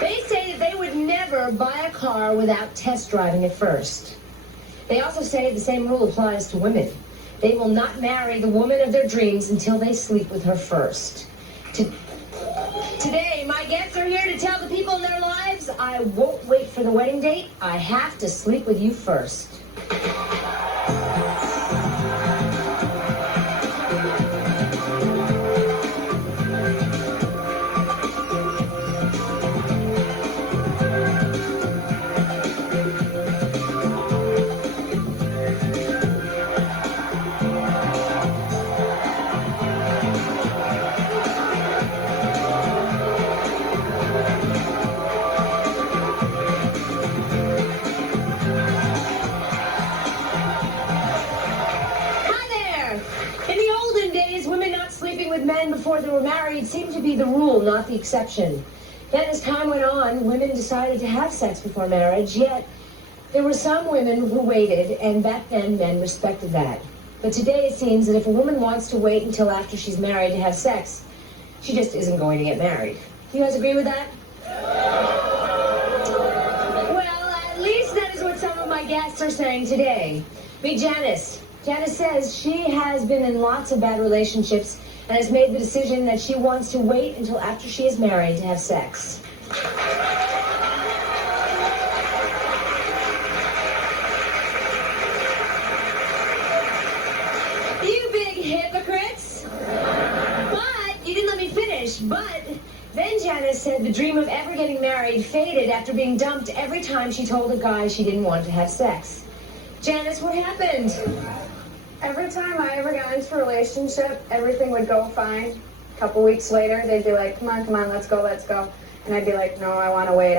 They say that they would never buy a car without test driving it first. They also say the same rule applies to women. They will not marry the woman of their dreams until they sleep with her first. Today, my guests are here to tell the people in their lives, I won't wait for the wedding date. I have to sleep with you first. Men before they were married seemed to be the rule, not the exception. Then as time went on, women decided to have sex before marriage, yet there were some women who waited, and back then men respected that. But today it seems that if a woman wants to wait until after she's married to have sex, she just isn't going to get married. Do you guys agree with that? Well, at least that is what some of my guests are saying today. Meet Janice. Janice says she has been in lots of bad relationships and has made the decision that she wants to wait until after she is married to have sex. You big hypocrites! But you didn't let me finish. But then Janice said the dream of ever getting married faded after being dumped every time she told a guy she didn't want to have sex. Janice, what happened? Every time I ever got into a relationship, everything would go fine. A couple weeks later, they'd be like, come on, let's go. And I'd be like, no, I want to wait.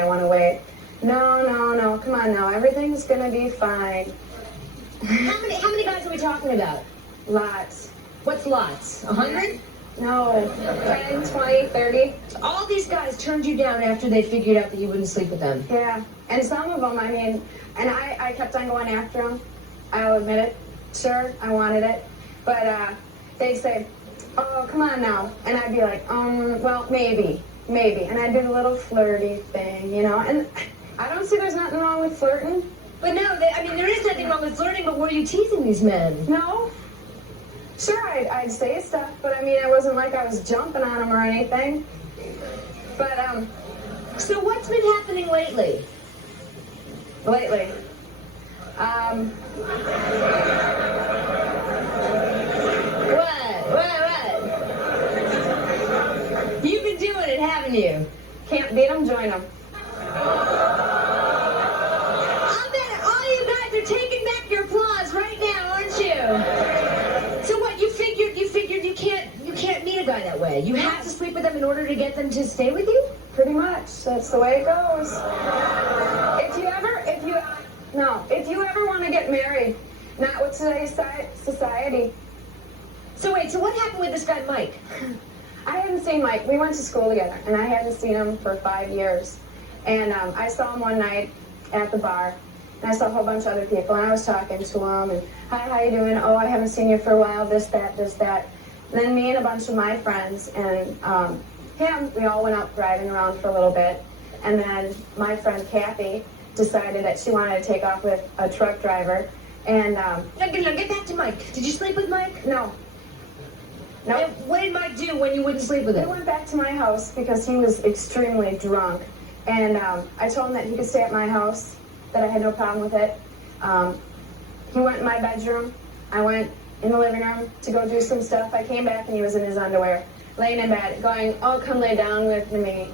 No, come on now, everything's going to be fine. How many guys are we talking about? Lots. What's lots? 100? No, 10, 20, 30. So all these guys turned you down after they figured out that you wouldn't sleep with them? Yeah, and some of them, and I kept on going after them. I'll admit it. Sure, I wanted it, but they'd say, oh, come on now, and I'd be like, well, maybe, and I'd do the little flirty thing, and I don't see there's nothing wrong with flirting. But no, there is nothing wrong with flirting, but were you teasing these men? No. Sure, I'd say stuff, but it wasn't like I was jumping on them or anything. But, so what's been happening lately? What? You've been doing it, haven't you? Can't beat them, join them. I bet all you guys are taking back your applause right now, aren't you? So what, you figured you can't meet a guy that way. You have to sleep with them in order to get them to stay with you? Pretty much. That's the way it goes. If you ever want to get married, not with today's society. So wait, so what happened with this guy, Mike? I hadn't seen Mike. We went to school together, and I hadn't seen him for 5 years. And I saw him one night at the bar, and I saw a whole bunch of other people, and I was talking to him, and, hi, how you doing? Oh, I haven't seen you for a while, this, that. And then me and a bunch of my friends and him, we all went out driving around for a little bit, and then my friend Kathy decided that she wanted to take off with a truck driver, and Now get back to Mike. Did you sleep with Mike? No. And what did Mike do when you wouldn't sleep with him? We went back to my house because he was extremely drunk, and I told him that he could stay at my house, that I had no problem with it. He went in my bedroom. I went in the living room to go do some stuff. I came back and he was in his underwear, laying in bed, going, oh, come lay down with me.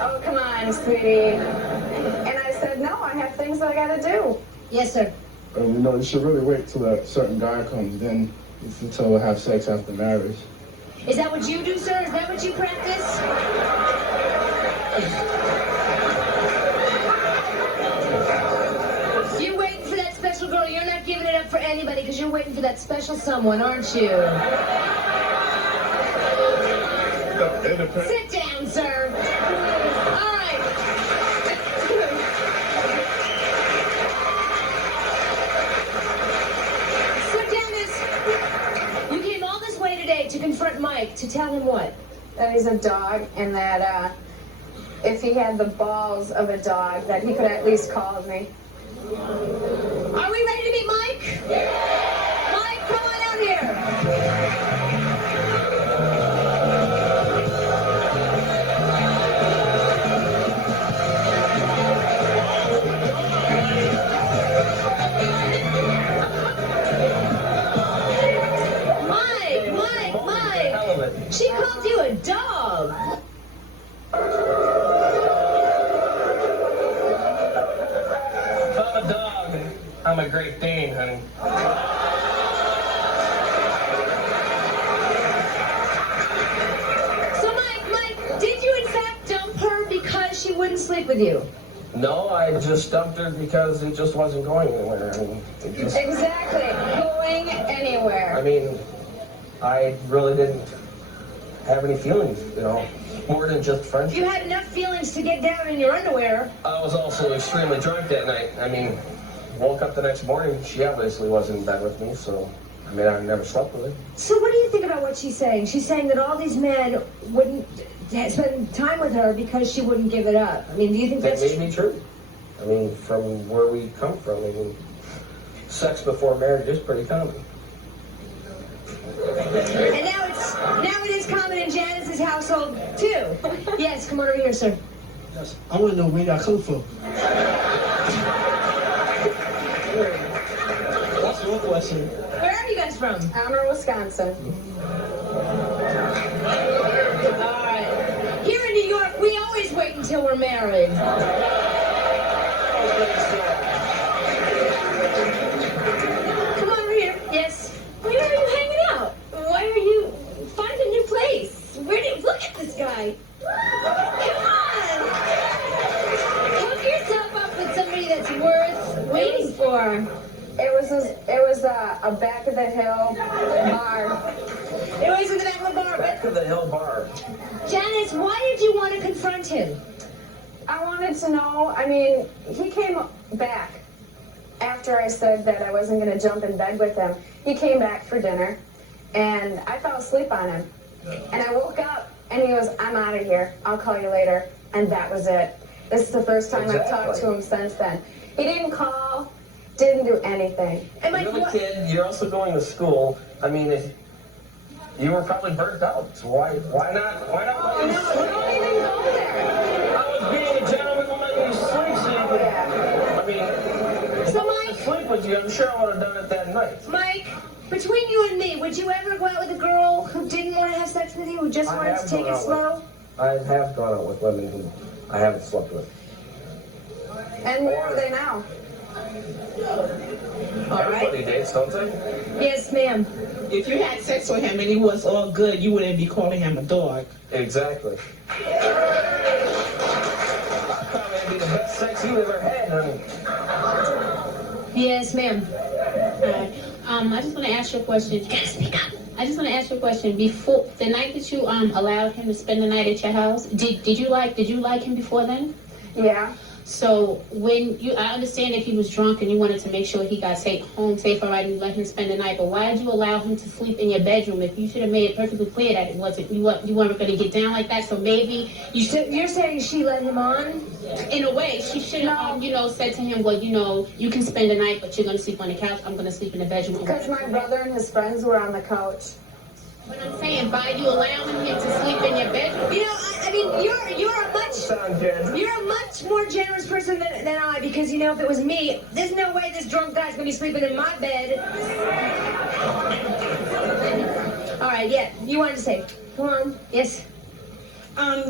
Oh, come on, sweetie. And I said, no, I have things that I got to do. Yes, sir. You should really wait till that certain guy comes, then until we'll have sex after marriage. Is that what you do, sir? Is that what you practice? You're waiting for that special girl. You're not giving it up for anybody because you're waiting for that special someone, aren't you? Sit down, sir. All right. So, Janice, you came all this way today to confront Mike, to tell him what? That he's a dog, and that if he had the balls of a dog, that he could at least call me. Are we ready to meet Mike? Mike, come on out here. Mike. She called you a dog. I'm a dog. I'm a Great Dane, honey. So, Mike, did you in fact dump her because she wouldn't sleep with you? No, I just dumped her because it just wasn't going anywhere. I mean, Exactly. Going anywhere. I mean, I really didn't have any feelings, you know, more than just friendship. You had enough feelings to get down in your underwear. I was also extremely drunk that night. I mean, woke up the next morning, she obviously wasn't in bed with me, so, I mean, I never slept with her. So what do you think about what she's saying? She's saying that all these men wouldn't spend time with her because she wouldn't give it up. I mean, do you think That that's may be true. I mean, from where we come from, I mean, sex before marriage is pretty common. And now it is common in Janice's household too. Yes, come on over here, sir. Yes, I want to know where y'all come from. That's one question. Where are you guys from? Elmer, Wisconsin. All right. Here in New York, we always wait until we're married. Come on over here. Yes. Where are you hanging out? Why are you finding a new place? Look at this guy. Come on. Hook yourself up with somebody that's worth waiting for. It was a back of the hill bar. It was in the back of the bar. Back to the hill bar. Janice, why did you want to confront him? I wanted to know, I mean, he came back after I said that I wasn't going to jump in bed with him. He came back for dinner, and I fell asleep on him. And I woke up, and he goes, I'm out of here. I'll call you later. And that was it. This is the first time I've talked to him since then. He didn't call, didn't do anything. And my You're a kid, you're also going to school. I mean, you were probably burnt out. So why not? Why not? Oh, no, don't even go there. I was being a gentleman when I used to sleep, so you could, Yeah. I mean, So, if I Mike- was to sleep with you, I'm sure I would have done it that night. Mike, between you and me, would you ever go out with a girl who didn't want to have sex with you, who just I wanted to have take gone it out slow? I have gone out with women who I haven't slept with. And where are they now? All Everybody right. dates, don't they? Yes, ma'am. If you had sex with him and he was all good, you wouldn't be calling him a dog. Exactly. Probably be the best sex you ever had, honey. Yes, ma'am. I just want to ask you a question. You gotta speak up. I just want to ask you a question. Before the night that you allowed him to spend the night at your house, did you like him before then? Yeah. So I understand if he was drunk and you wanted to make sure he got home safe, all right, and you let him spend the night. But why did you allow him to sleep in your bedroom if you should have made it perfectly clear that it wasn't you weren't going to get down like that? So maybe you So should. you're saying she let him on? In a way, she should have, said to him, well, you can spend the night, but you're going to sleep on the couch. I'm going to sleep in the bedroom. Because my brother and his friends were on the couch. But I'm saying, by you allowing him to sleep in your bedroom. You know, I mean, you're a much more generous person than I, because if it was me, there's no way this drunk guy's gonna be sleeping in my bed. All right, yeah, you wanted to say, come on, yes.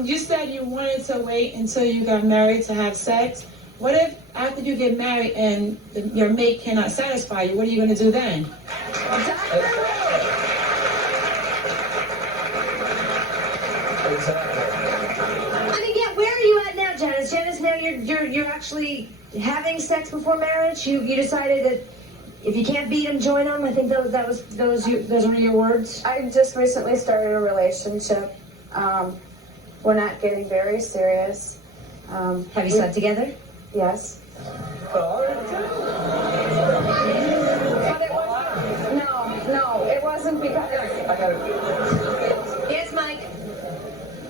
You said you wanted to wait until you got married to have sex. What if after you get married and your mate cannot satisfy you? What are you going to do then? Exactly. I mean, yeah, where are you at now, Janice? Janice, now you're actually having sex before marriage. You decided that if you can't beat him, join him. I think those were your words. I just recently started a relationship. We're not getting very serious. Have you slept together? Yes. But it wasn't. No, it wasn't because. Yes, Mike.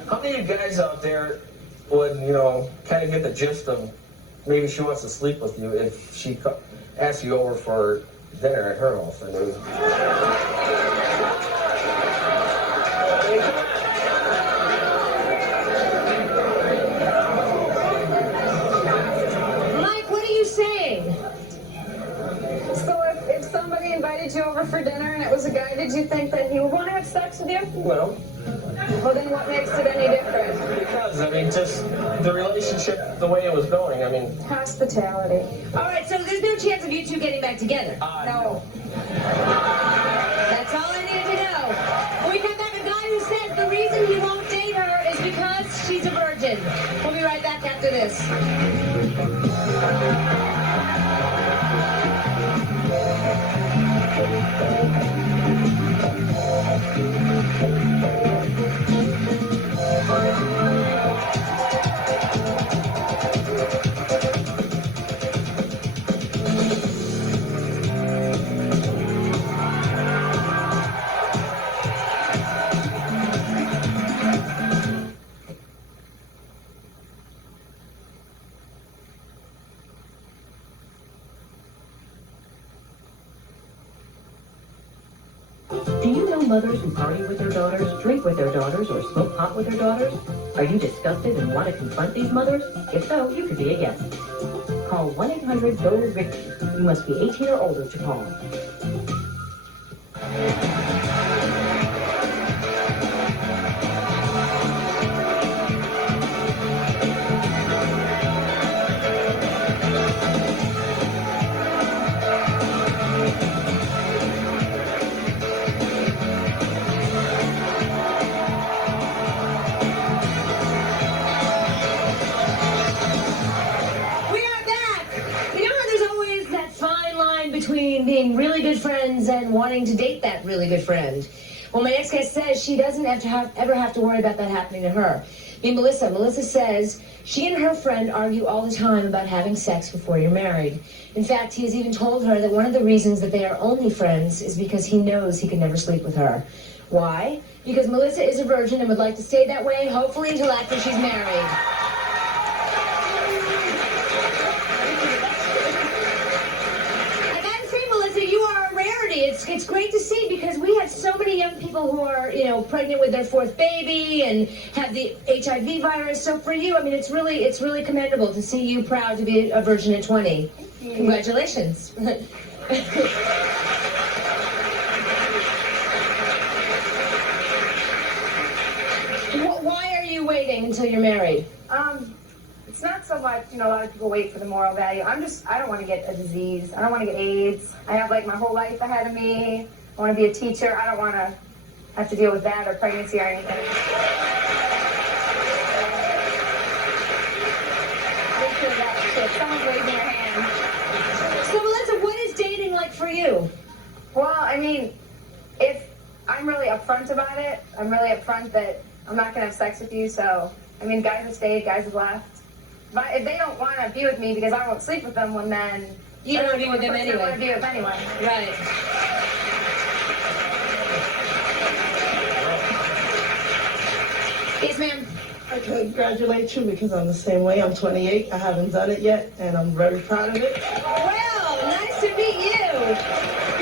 How many of you guys out there would, kind of get the gist of maybe she wants to sleep with you if she asks you over for dinner at her house. I mean, Mike, what are you saying? So if somebody invited you over for dinner and it was a guy, did you think that he would want to have sex with you? well, Well, then what makes it any different? because, just the relationship, the way it was going, Hospitality. All right, so there's no chance of you two getting back together. No. That's all I needed to know. We come back a guy who says the reason he won't date her is because she's a virgin. We'll be right back after this. Do you know mothers who party with their daughters, drink with their daughters, or smoke pot with their daughters? Are you disgusted and want to confront these mothers? If so, you could be a guest. Call 1-800-GO-RICKI. You must be 18 or older to call. Between being really good friends and wanting to date that really good friend. Well, my next guest says she doesn't ever have to worry about that happening to her. Melissa says she and her friend argue all the time about having sex before you're married. In fact, he has even told her that one of the reasons that they are only friends is because he knows he can never sleep with her. Why? Because Melissa is a virgin and would like to stay that way, hopefully until after she's married. It's great to see because we have so many young people who are, pregnant with their fourth baby and have the HIV virus. So for you, it's really commendable to see you proud to be a virgin at 20. Congratulations. Why are you waiting until you're married? It's not so much, a lot of people wait for the moral value. I don't want to get a disease. I don't want to get AIDS. I have my whole life ahead of me. I want to be a teacher. I don't want to have to deal with that or pregnancy or anything. Someone's raising their hand. So Melissa, what is dating like for you? Well, if I'm really upfront about it, I'm really upfront that I'm not going to have sex with you. So, guys have stayed, guys have left. But if they don't want to be with me because I won't sleep with them, well, then you don't want to be with them anyway. I don't want to be with them anyway. Right. Yes, ma'am. I congratulate you because I'm the same way. I'm 28. I haven't done it yet, and I'm very proud of it. Well, nice to meet you.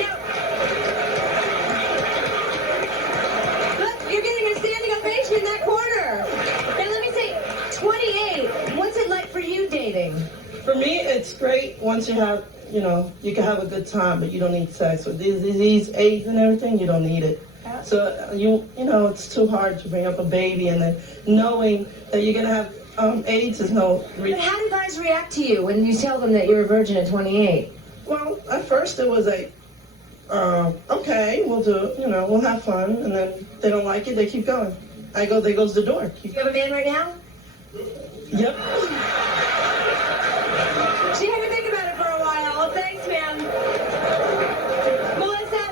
Now, look, you're getting a standing ovation in that corner. And let me say, 28. What's it like for you dating? For me, it's great once you have, you can have a good time, but you don't need sex. With disease, AIDS, and everything, you don't need it. So, it's too hard to bring up a baby and then knowing that you're going to have AIDS is no reason. But how do guys react to you when you tell them that you're a virgin at 28? Well, at first it was okay, we'll do it, we'll have fun. And then they don't like it, they keep going. I go, there goes the door. You have a man right now? Yep. She had to think about it for a while. Thanks, man. Melissa?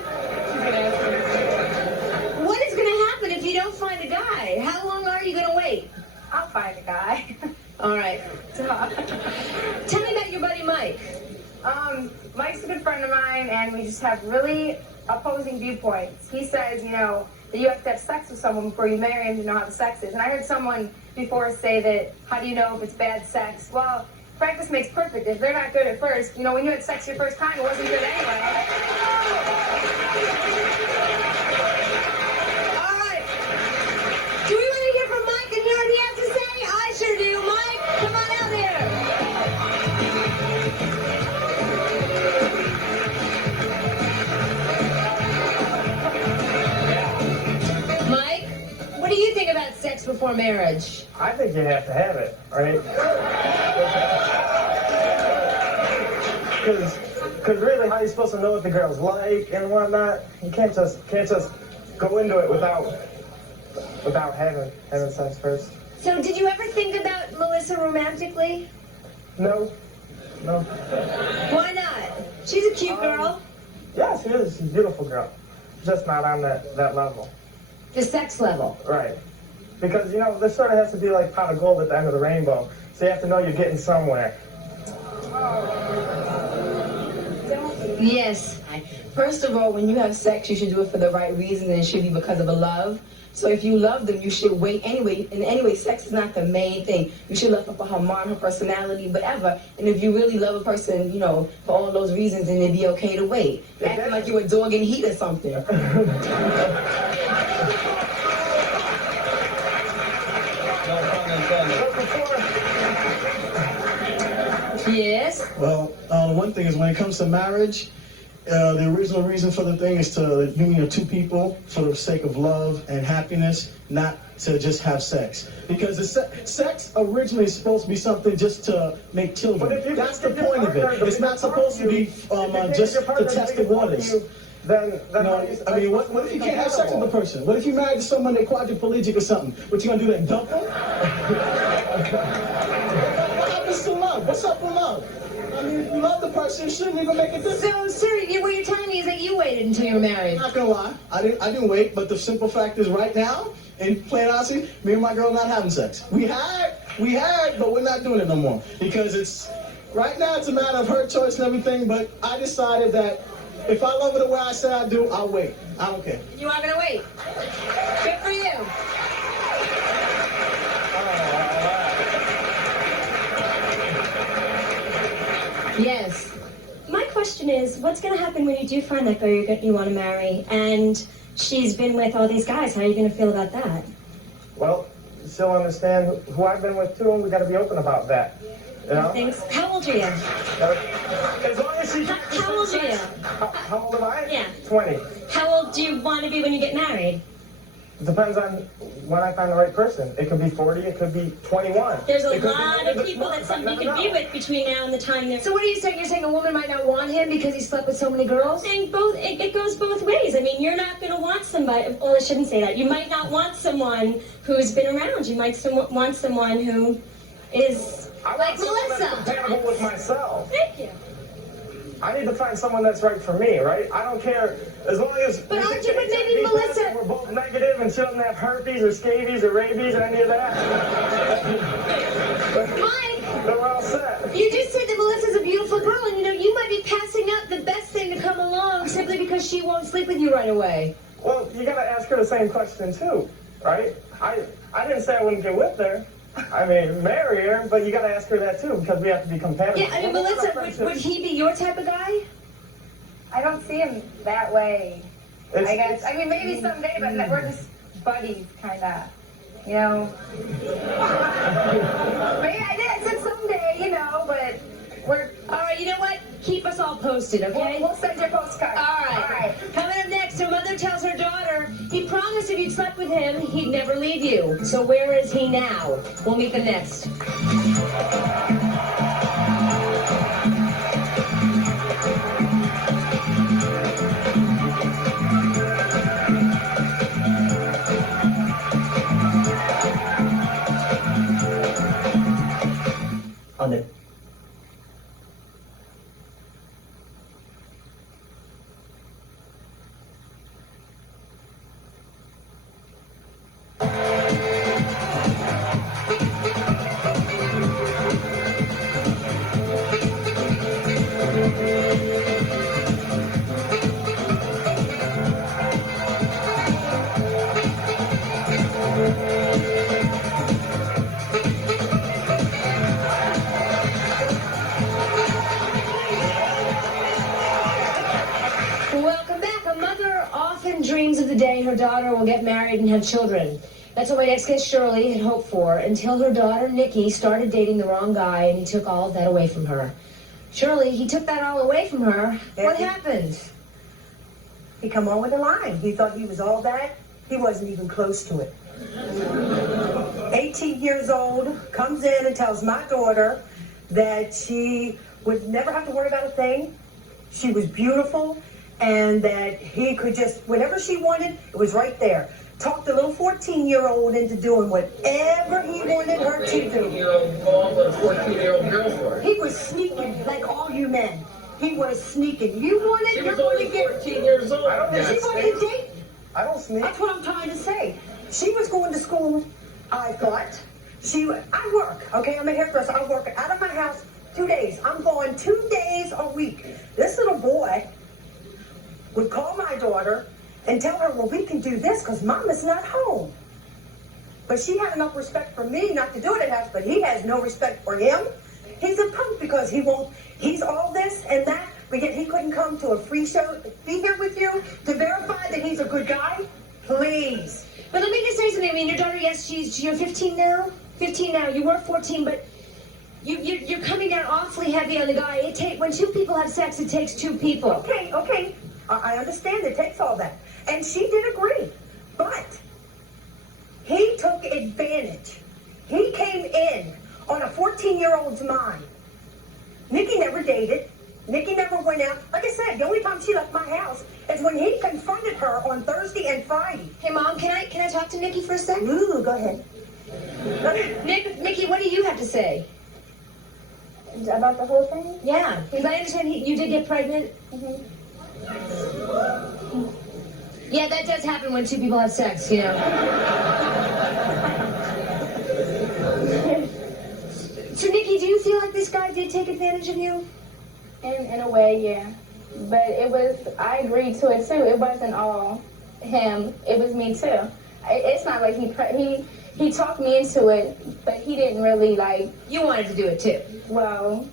What is going to happen if you don't find a guy? How long are you going to wait? I'll find a guy. All right. Tell me about your buddy Mike. Mike's a good friend of mine, and we just have really opposing viewpoints. He says, that you have to have sex with someone before you marry him to know how the sex is. And I heard someone before say that, how do you know if it's bad sex? Well, practice makes perfect. If they're not good at first, you know, when you had sex your first time, it wasn't good anyway. All right. Do we want to hear from Mike and hear what he has to say? I sure do. Mike, come on out here. Mike, what do you think about sex before marriage? I think you have to have it, right? Because really, how are you supposed to know what the girl's like and whatnot? You can't just go into it without having sex first. So did you ever think about Melissa romantically? No. Why not? She's a cute girl. Yeah, she is. She's a beautiful girl. Just not on that level. The sex level. Right. Because, you know, there sort of has to be like pot of gold at the end of the rainbow. So you have to know you're getting somewhere. Yes. First of all, when you have sex, you should do it for the right reasons, and it should be because of a love. So if you love them, you should wait anyway. And anyway, sex is not the main thing. You should love her for her mom, her personality, whatever. And if you really love a person, you know, for all those reasons, then it'd be okay to wait. Acting like you're a dog in heat or something. Yes. Well, one thing is when it comes to marriage, the original reason for the thing is to the union of two people for the sake of love and happiness, not to just have sex. Because sex originally is supposed to be something just to make children. That's the point of it. It's not supposed to be just to test the waters. Then I mean, what if you can't have sex with a person? What if you married to someone that's quadriplegic or something? What, you gonna do that, dump them? What happens to love? What's up with love? I mean, if you love the person, you shouldn't even make it this. So, sir, what you're telling me is that you waited until you were married. I'm not gonna lie, I didn't wait, but the simple fact is right now, and plain honestly, me and my girl not having sex. We had, but we're not doing it no more. Because right now it's a matter of her choice and everything, but I decided that if I love her the way I say I do, I'll wait. I don't care. You are going to wait. Good for you. Yes. My question is, what's going to happen when you do find that girl you want to marry, and she's been with all these guys? How are you going to feel about that? Well, she'll understand who I've been with too, and we got to be open about that. You know? Thanks. How old are you? As long as she... How old are you? How old am I? Yeah. 20. How old do you want to be when you get married? It depends on when I find the right person. It could be 40, it could be 21. There's a lot of people that somebody could be with between now and the time they're... So what are you saying? You're saying a woman might not want him because he slept with so many girls? I'm saying both. It goes both ways. I mean, you're not going to want somebody... Well, I shouldn't say that. You might not want someone who's been around. You might want someone who is... Like Melissa. That's compatible with myself. Thank you. I need to find someone that's right for me, right? I don't care as long as. But aren't you? But maybe Melissa. We're both negative, and she doesn't have herpes or scabies or rabies or any of that. Mike, Then we're all set. you just said that Melissa's a beautiful girl, and you might be passing up the best thing to come along simply because she won't sleep with you right away. Well, you gotta ask her the same question too, right? I didn't say I wouldn't get with her. I mean, marry her, but you got to ask her that too because we have to be compatible. Yeah, I mean, Melissa, would he be your type of guy? I don't see him that way. I guess. I mean, maybe someday, but we're just buddies, kind of. You know? Maybe I said someday, you know, but we're... All right, you know what? Keep us all posted, okay? We'll send your postcard. All right. Coming up next, her mother tells her daughter he promised if you'd slept with him, he'd never leave you. So where is he now? We'll meet them next. On the daughter will get married and have children. That's what my next guest Shirley had hoped for, until her daughter Nikki started dating the wrong guy and he took all of that away from her. Shirley, he took that all away from her. What happened? He come on with the line. He thought he was all that. He wasn't even close to it. 18 years old, comes in and tells my daughter that she would never have to worry about a thing. She was beautiful, and that he could just, whenever she wanted, it was right there. Talked the little 14-year-old into doing whatever he wanted her to do. 14-year-old mom with a 14-year-old girlfriend. He was sneaking like all you men. He was sneaking. You want it, you're going to get 14 years old. She wanted to date. I don't sneak. That's what I'm trying to say. She was going to school, I thought. I work, okay? I'm a hairdresser. I work out of my house 2 days. I'm gone 2 days a week. This little boy would call my daughter and tell her, well, we can do this because Mama's not home. But she had enough respect for me not to do it at house, but he has no respect for him. He's a punk because he's all this and that, but yet he couldn't come to a free show, be here with you to verify that he's a good guy. Please. But let me just say something. I mean, your daughter, yes, you're 15 now. 15 now. You were 14, but you're coming down awfully heavy on the guy. When two people have sex, it takes two people. Okay. I understand it takes all that. And she did agree. But he took advantage. He came in on a 14-year-old's mind. Nikki never dated. Nikki never went out. Like I said, the only time she left my house is when he confronted her on Thursday and Friday. Hey, Mom, can I talk to Nikki for a sec? Ooh, go ahead. Nikki, what do you have to say? About the whole thing? Yeah, because I understand you did get pregnant. Mm-hmm. Yeah, that does happen when two people have sex, you know. So, Nikki, do you feel like this guy did take advantage of you? In a way, yeah. But I agreed to it too. It wasn't all him. It was me too. It's not like he talked me into it, but he didn't really like. You wanted to do it too. Well.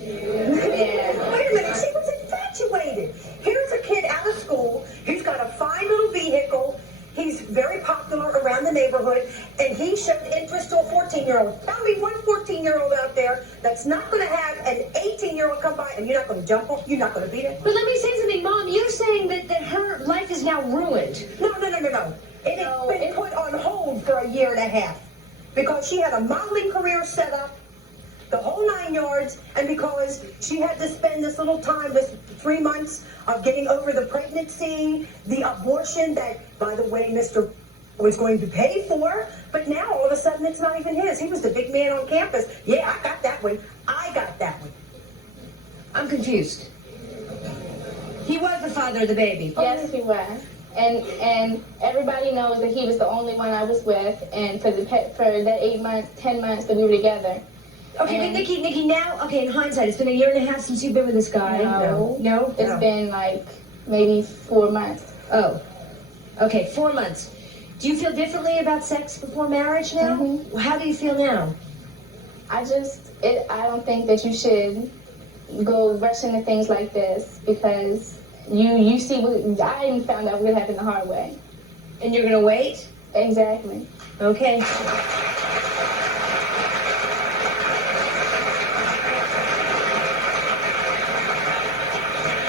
Yeah. Wait a minute, she was infatuated. Here's a kid out of school. He's got a fine little vehicle. He's very popular around the neighborhood, and he showed interest to a 14-year-old. Tell me one 14-year-old out there that's not going to have an 18-year-old come by, and you're not going to jump off, you're not going to beat it. But let me say something, Mom. You're saying that her life is now ruined. No. It has been put on hold for a year and a half because she had a modeling career set up, the whole 9 yards, and because she had to spend this little time, this 3 months of getting over the pregnancy, the abortion that, by the way, Mr. was going to pay for, but now all of a sudden it's not even his. He was the big man on campus. Yeah, I got that one. I'm confused. He was the father of the baby. Yes, he was. And everybody knows that he was the only one I was with, and for that 8 months, 10 months that we were together. Okay, but Nikki, now, okay, in hindsight, it's been a year and a half since you've been with this guy. No? It's been like maybe 4 months. Oh. Okay, 4 months. Do you feel differently about sex before marriage now? Mm-hmm. How do you feel now? I don't think that you should go rush into things like this because you see I even found out what happened the hard way. And you're going to wait? Exactly. Okay.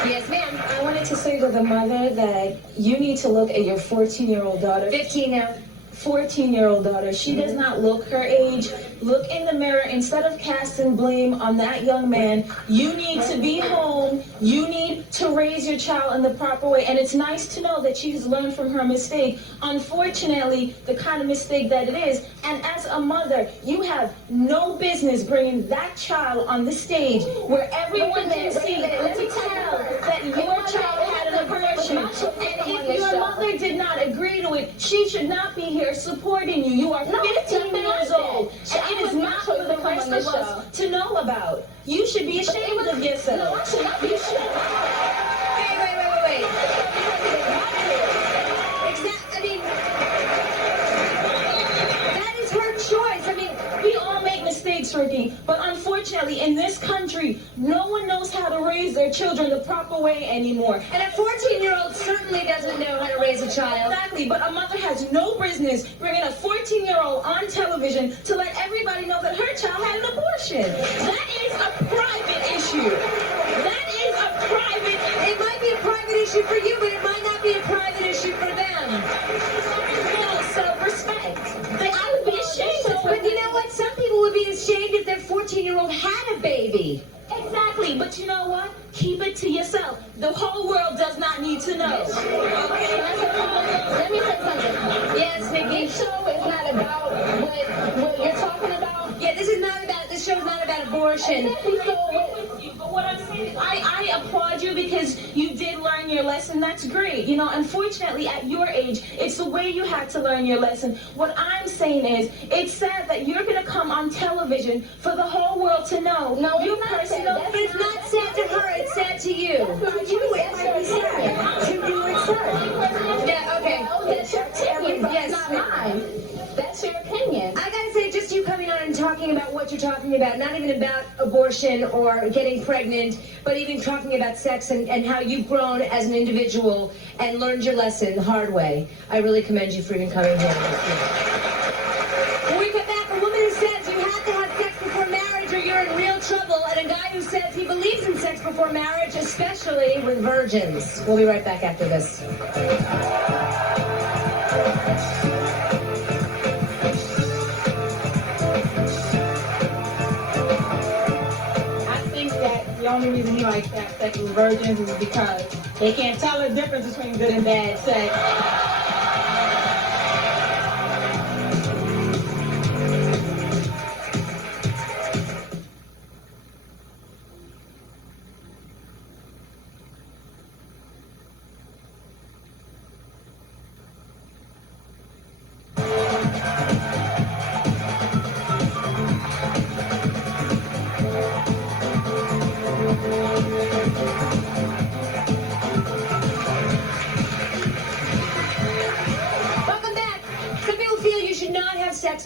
Yes, ma'am. I wanted to say to the mother that you need to look at your 14-year-old daughter. 15 now. 14-year-old daughter. She does not look her age. Look in the mirror. Instead of casting blame on that young man, you need to be home. You need to raise your child in the proper way. And it's nice to know that she has learned from her mistake. Unfortunately, the kind of mistake that it is. And as a mother, you have no business bringing that child on the stage where everyone can see and tell that your child had an abortion. And if your mother did not agree to it, she should not be here supporting you. You are 15 years old, and it is not for the rest of us to know about. You should be ashamed of yourself. You should. Wait. I mean, that is her choice. I mean, we all make mistakes, Ricki, but unfortunately, unfortunately, in this country, no one knows how to raise their children the proper way anymore. And a 14-year-old certainly doesn't know how to raise a child. Exactly, but a mother has no business bringing a 14-year-old on television to let everybody know that her child had an abortion. That is a private issue. That is a private. It might be a private issue for you, but it might not be a private issue for them. No, self-respect. I would be ashamed of. But you know what? Some people would be ashamed if their 14-year-old had a baby. Exactly, but you know what? Keep it to yourself. The whole world does not need to know. Okay? Let me say something. Yes, Nikki. This show is not about what you're talking about. Yeah, this show is not about abortion. But what I'm saying is, I applaud you because you did learn your lesson. That's great. You know, unfortunately, at your age, it's the way you had to learn your lesson. What I'm saying is, it's sad that you're going to come on television for the whole world to know. No, your it's not personal. sad. It's not sad to her, it's sad to you. To you, it might be sad. To you, it's sad. Yeah, okay. That's your opinion, but it's not mine. That's your opinion. I gotta say, just you coming on and talking about what you're talking about, not even about abortion or getting pregnant, but even talking about sex and how you've grown as an individual and learned your lesson the hard way. I really commend you for even coming here. When we come back, a woman who says you have to have sex before marriage or you're in real trouble, and a guy who says he believes in sex before marriage, especially with virgins. We'll be right back after this. The only reason he likes to have sex with virgins is because they can't tell the difference between good and bad sex.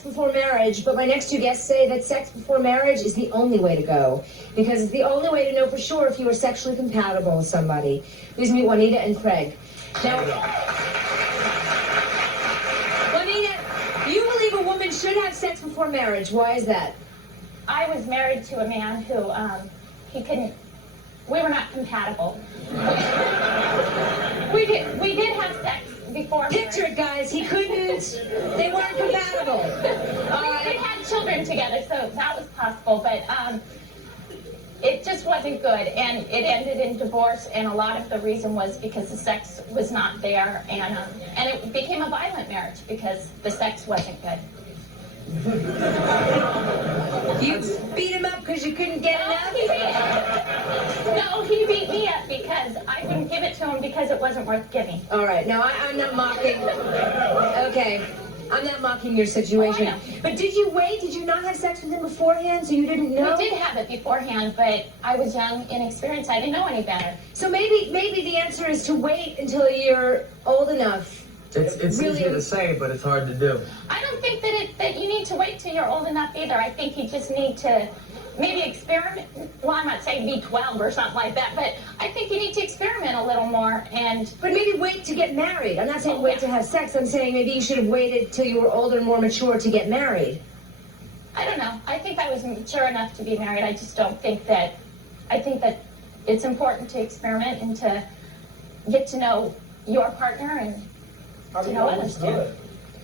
Before marriage, but my next two guests say that sex before marriage is the only way to go because it's the only way to know for sure if you are sexually compatible with somebody. Please meet Juanita and Craig. Now, Juanita, you believe a woman should have sex before marriage. Why is that? I was married to a man who we were not compatible. We did have sex before. Picture it, guys. He couldn't. They weren't compatible. We had children together, so that was possible, but it just wasn't good, and it ended in divorce. And a lot of the reason was because the sex was not there, and it became a violent marriage because the sex wasn't good. You beat him up because you couldn't get enough? No, he beat me up because I didn't give it to him because it wasn't worth giving. All right, now I'm not mocking. Okay, I'm not mocking your situation. Oh, but did you wait? Did you not have sex with him beforehand so you didn't know? We did have it beforehand, but I was young, inexperienced. I didn't know any better. So maybe the answer is to wait until you're old enough. It's really easy to say, but it's hard to do. I don't think that you need to wait till you're old enough either. I think you just need to maybe experiment. Well, I'm not saying be 12 or something like that, but I think you need to experiment a little more But maybe wait to get married. I'm not saying wait to have sex. I'm saying maybe you should have waited till you were older and more mature to get married. I don't know. I think I was mature enough to be married. I just don't think that. I think that it's important to experiment and to get to know your partner and to know others too.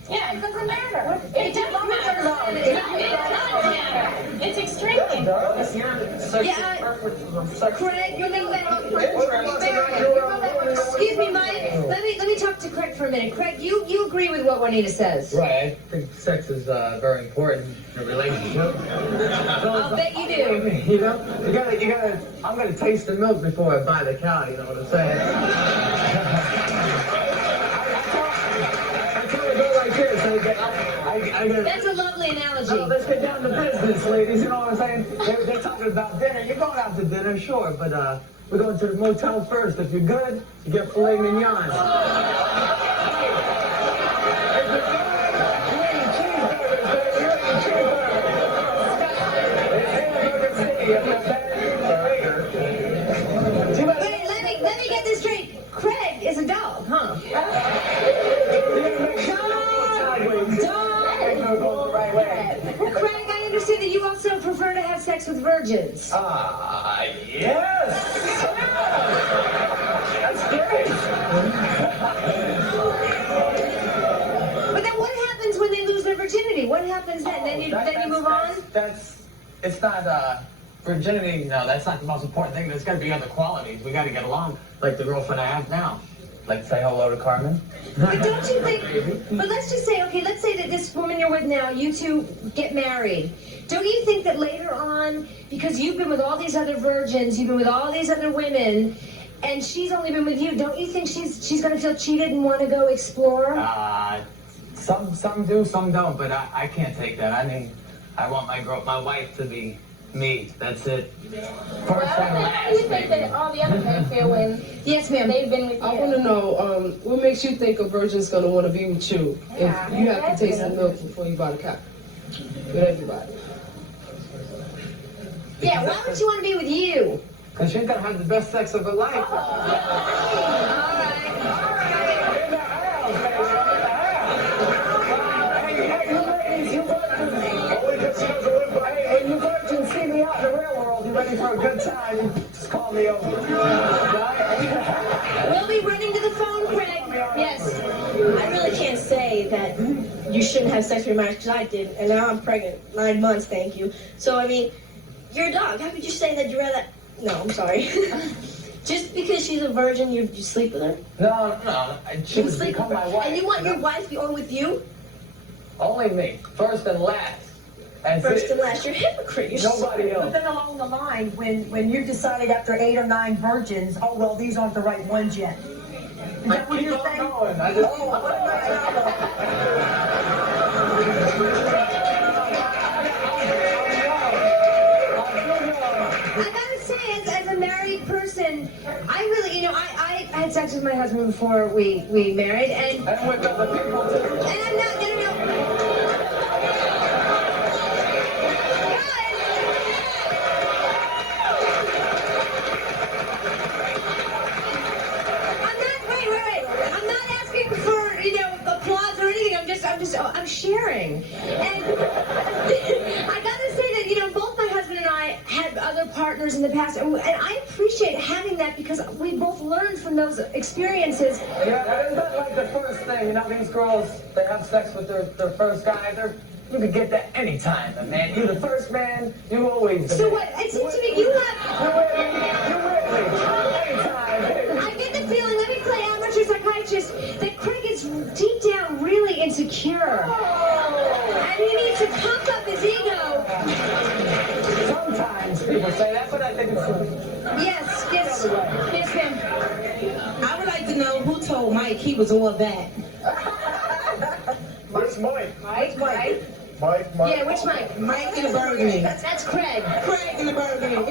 Yeah, it doesn't matter. It doesn't matter. It doesn't matter. It's extremely important. Craig, you know that. Excuse me, Mike. Let me talk to Craig for a minute. Craig, you agree with what Juanita says? Right. I think sex is very important in a relationship. I'll bet you do. You know, you gotta. I'm gonna taste the milk before I buy the cow. You know what I'm saying? That's a lovely analogy. Oh, let's get down to business, ladies. You know what I'm saying? They're talking about dinner. You're going out to dinner, sure, but we're going to the motel first. If you're good, you get filet mignon. Wait, let me get this straight. Craig is a dog, huh? Dog. Craig, I understand that you also prefer to have sex with virgins. Yes. That's great. But then what happens when they lose their virginity? What happens then? Then you move on? It's not virginity. No, that's not the most important thing. There's got to be other qualities. We got to get along, like the girlfriend I have now. Like say hello to Carmen. But don't you think, but let's just say, okay, let's say that this woman you're with now, you two get married. Don't you think that later on, because you've been with all these other virgins, you've been with all these other women, and she's only been with you, don't you think she's going to feel cheated and want to go explore? Some do, some don't, but I can't take that. I mean, I want my wife to be me. That's it. How do you think that all the other men feel when yes, ma'am. they've been with you? I want to know what makes you think a virgin's going to want to be with you if you have to taste the milk before you buy the cow with everybody? Yeah, why would you want to be with you? Because she's going to have the best sex of her life. When you virgins see me out in the real world, you're ready for a good time, just call me over. We'll be running to the phone, Craig. Yes. I really can't say that you shouldn't have sex with your marriage because I did, and now I'm pregnant. 9 months, thank you. So, I mean, you're a dog. How could you say that you'd rather... No, I'm sorry. Just because she's a virgin, you sleep with her? No. She would become my wife. And you want your wife to be on with you? Only me. First and last. First and last. You're a hypocrite. You're Nobody else. But then along the line, when you decided after 8 or 9 virgins, oh, well, these aren't the right ones yet. Is that what you're saying? Going. I gotta say, as a married person, I really, I had sex with my husband before we married, and with other people too. And I'm not, no. I'm sharing. And I gotta say that, both my husband and I had other partners in the past, and I appreciate having that because we both learned from those experiences. Yeah, but isn't that like the first thing? These girls, they have sex with their first guy. You could get that anytime, man. You're the first man, you always the So man. what? It seems to me you have... I get the feeling, let me play amateur psychiatrist, that Craig is deep down really insecure. And he needs to pump up his ego. Sometimes people say that, but I think it's true. Yes, ma'am. I would like to know who told Mike he was on that. It's Mike. Mike. Yeah, which Mike? Mike in the burgundy. That's Craig. Craig in the burgundy.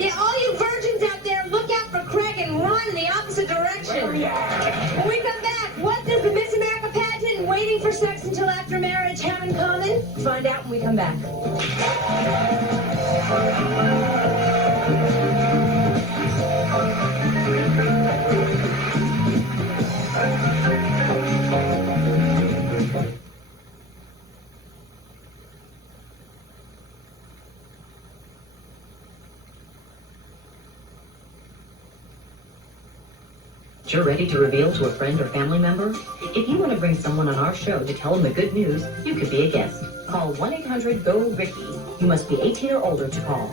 Yeah, all you virgins out there, look out for Craig and run in the opposite direction. When we come back, what does the Miss America pageant and waiting for sex until after marriage have in common? Find out when we come back. You're ready to reveal to a friend or family member? If you want to bring someone on our show to tell them the good news, you could be a guest. Call 1-800-GO-RICKY. You must be 18 or older to call.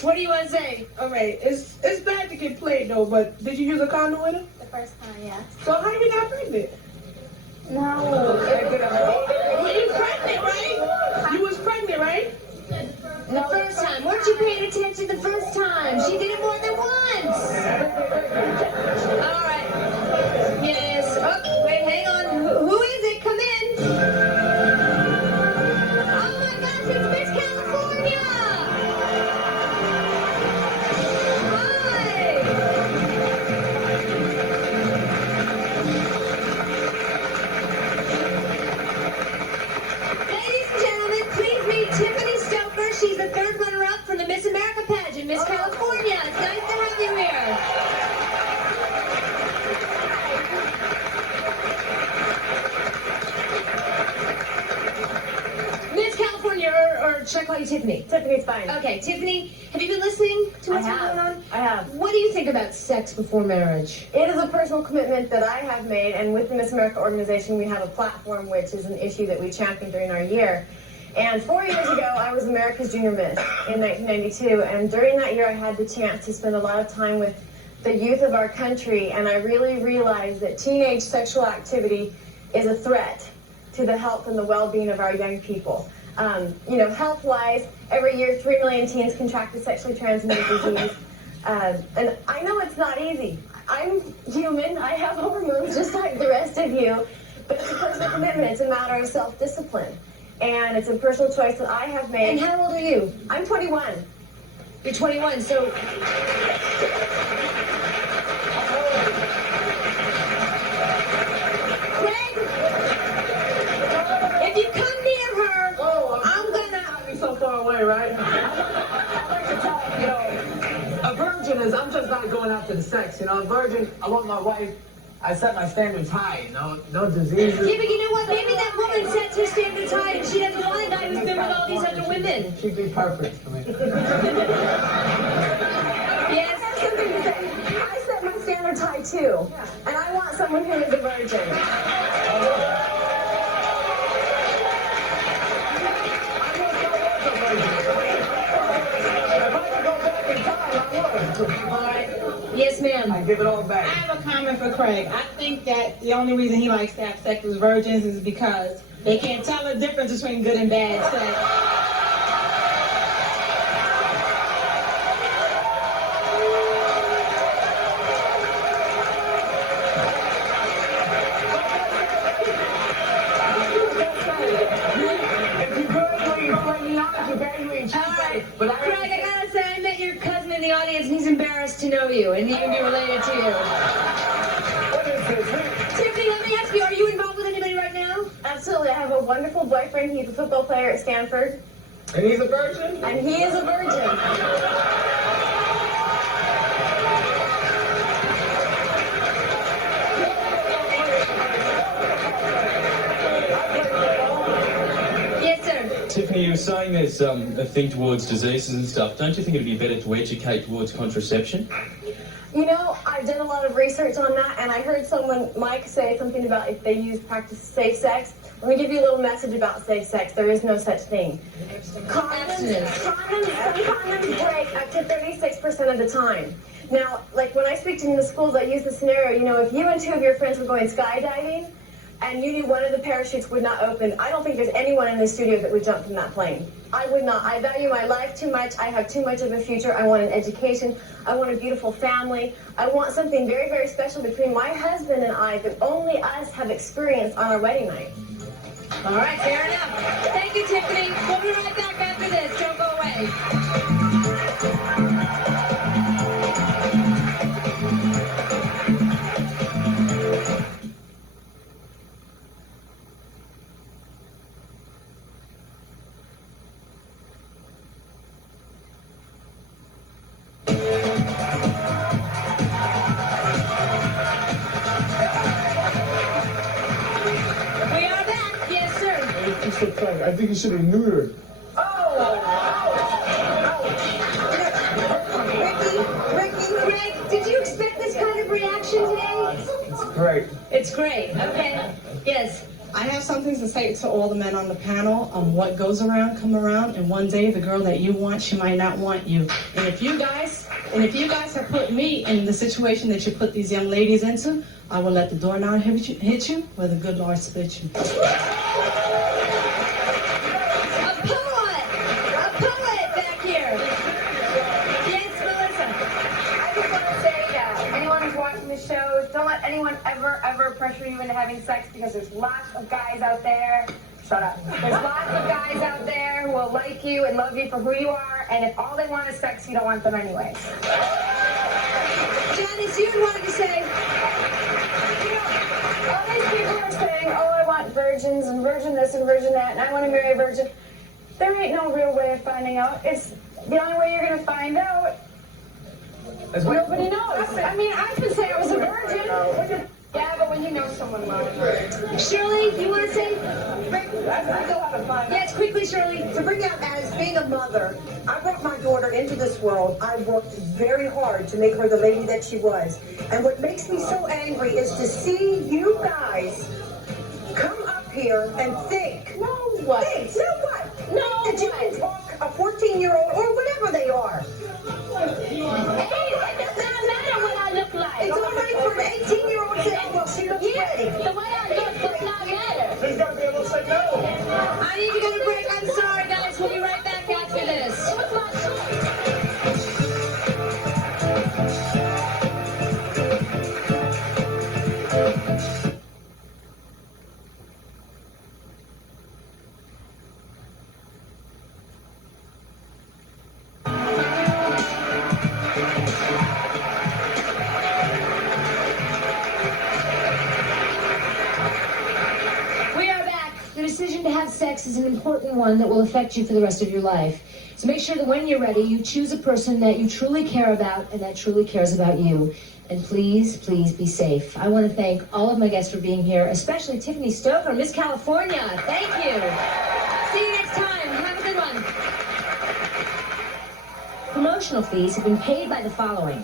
What do you want to say? All right, it's bad to get played though, but did you use a condom with him? The first time, yeah. So how you got pregnant? No. You was pregnant, right? You was pregnant, right? The first time. Weren't you paying attention the first time? She did it more than once. All right. Yes. Oh, wait, hang on. Who is should I call you Tiffany? Tiffany's fine. Okay, Tiffany, have you been listening to what's been going on? I have. What do you think about sex before marriage? It is a personal commitment that I have made, and with the Miss America organization, we have a platform which is an issue that we champion during our year. And 4 years ago, I was America's Junior Miss in 1992, and during that year, I had the chance to spend a lot of time with the youth of our country, and I really realized that teenage sexual activity is a threat to the health and the well-being of our young people. Health-wise, every year 3 million teens contract a sexually transmitted disease. And I know it's not easy. I'm human. I have hormones just like the rest of you. But it's a personal commitment. It's a matter of self-discipline. And it's a personal choice that I have made. And how old are you? I'm 21. You're 21, so... If you come near her, I'm gonna... You're so far away, right? A virgin is, I'm just not going after the sex, A virgin, I want my wife, I set my standards high, No diseases. Yeah, but you know what? Maybe that woman sets her standards high and she doesn't want a guy who's been with all these other women. She'd be perfect for me. Yes, I have something to say. I set my standards high too. And I want someone who is a virgin. Yes, ma'am. I give it all back. I have a comment for Craig. I think that the only reason he likes to have sex with virgins is because they can't tell the difference between good and bad sex. But Craig, I gotta say, I met your cousin in the audience, and he's embarrassed to know you and even be related to you. Tiffany, let me ask you, are you involved with anybody right now? Absolutely. I have a wonderful boyfriend. He's a football player at Stanford. And he's a virgin? And he is a virgin. Tiffany, you were saying there's a thing towards diseases and stuff. Don't you think it'd be better to educate towards contraception? I've done a lot of research on that, and I heard Mike, say something about if they practice safe sex. Let me give you a little message about safe sex. There is no such thing. Condoms break up to 36% of the time. Now, like when I speak to the schools, I use the scenario, if you and 2 of your friends were going skydiving, and you knew one of the parachutes would not open, I don't think there's anyone in the studio that would jump from that plane. I would not. I value my life too much. I have too much of a future. I want an education. I want a beautiful family. I want something very, very special between my husband and I that only us have experienced on our wedding night. All right, fair enough. Thank you, Tiffany. We'll be right back after this. Don't go away. I think you should have neutered. Rick, did you expect this kind of reaction today? It's great. It's great. Okay. Yes. I have something to say to all the men on the panel. What goes around, come around, and one day the girl that you want, she might not want you. And if you guys have put me in the situation that you put these young ladies into, I will let the doorknob hit you, where the good Lord split you. Don't let anyone ever pressure you into having sex, because there's lots of guys out there. Shut up. There's lots of guys out there who will like you and love you for who you are, and if all they want is sex, you don't want them anyway. Janice, you wanted to say... All these people are saying, I want virgins and virgin this and virgin that, and I want to marry a virgin. There ain't no real way of finding out. It's the only way you're going to find out. Nobody knows. I mean, I could say I was a virgin. Yeah, but when you know someone well. Shirley, you want to say? Yes, quickly, Shirley. To bring out as being a mother, I brought my daughter into this world. I worked very hard to make her the lady that she was. And what makes me so angry is to see you guys come up here and think. No, what? Think, no, what? No, that you can talk a 14-year-old or whatever they are. Hey, it does not matter what I look like. It's all right for an 18-year-old to say, well, she looks ready. The way I look does not matter. She's got to be able to say no. I need to go to break. I'm sorry, guys. We'll be right back after this. It was my choice. We are back. The decision to have sex is an important one that will affect you for the rest of your life. So make sure that when you're ready, you choose a person that you truly care about and that truly cares about you. And please, please be safe. I want to thank all of my guests for being here, especially Tiffany Stover, Miss California. Thank you. See you next time. Have a good one. Promotional fees have been paid by the following: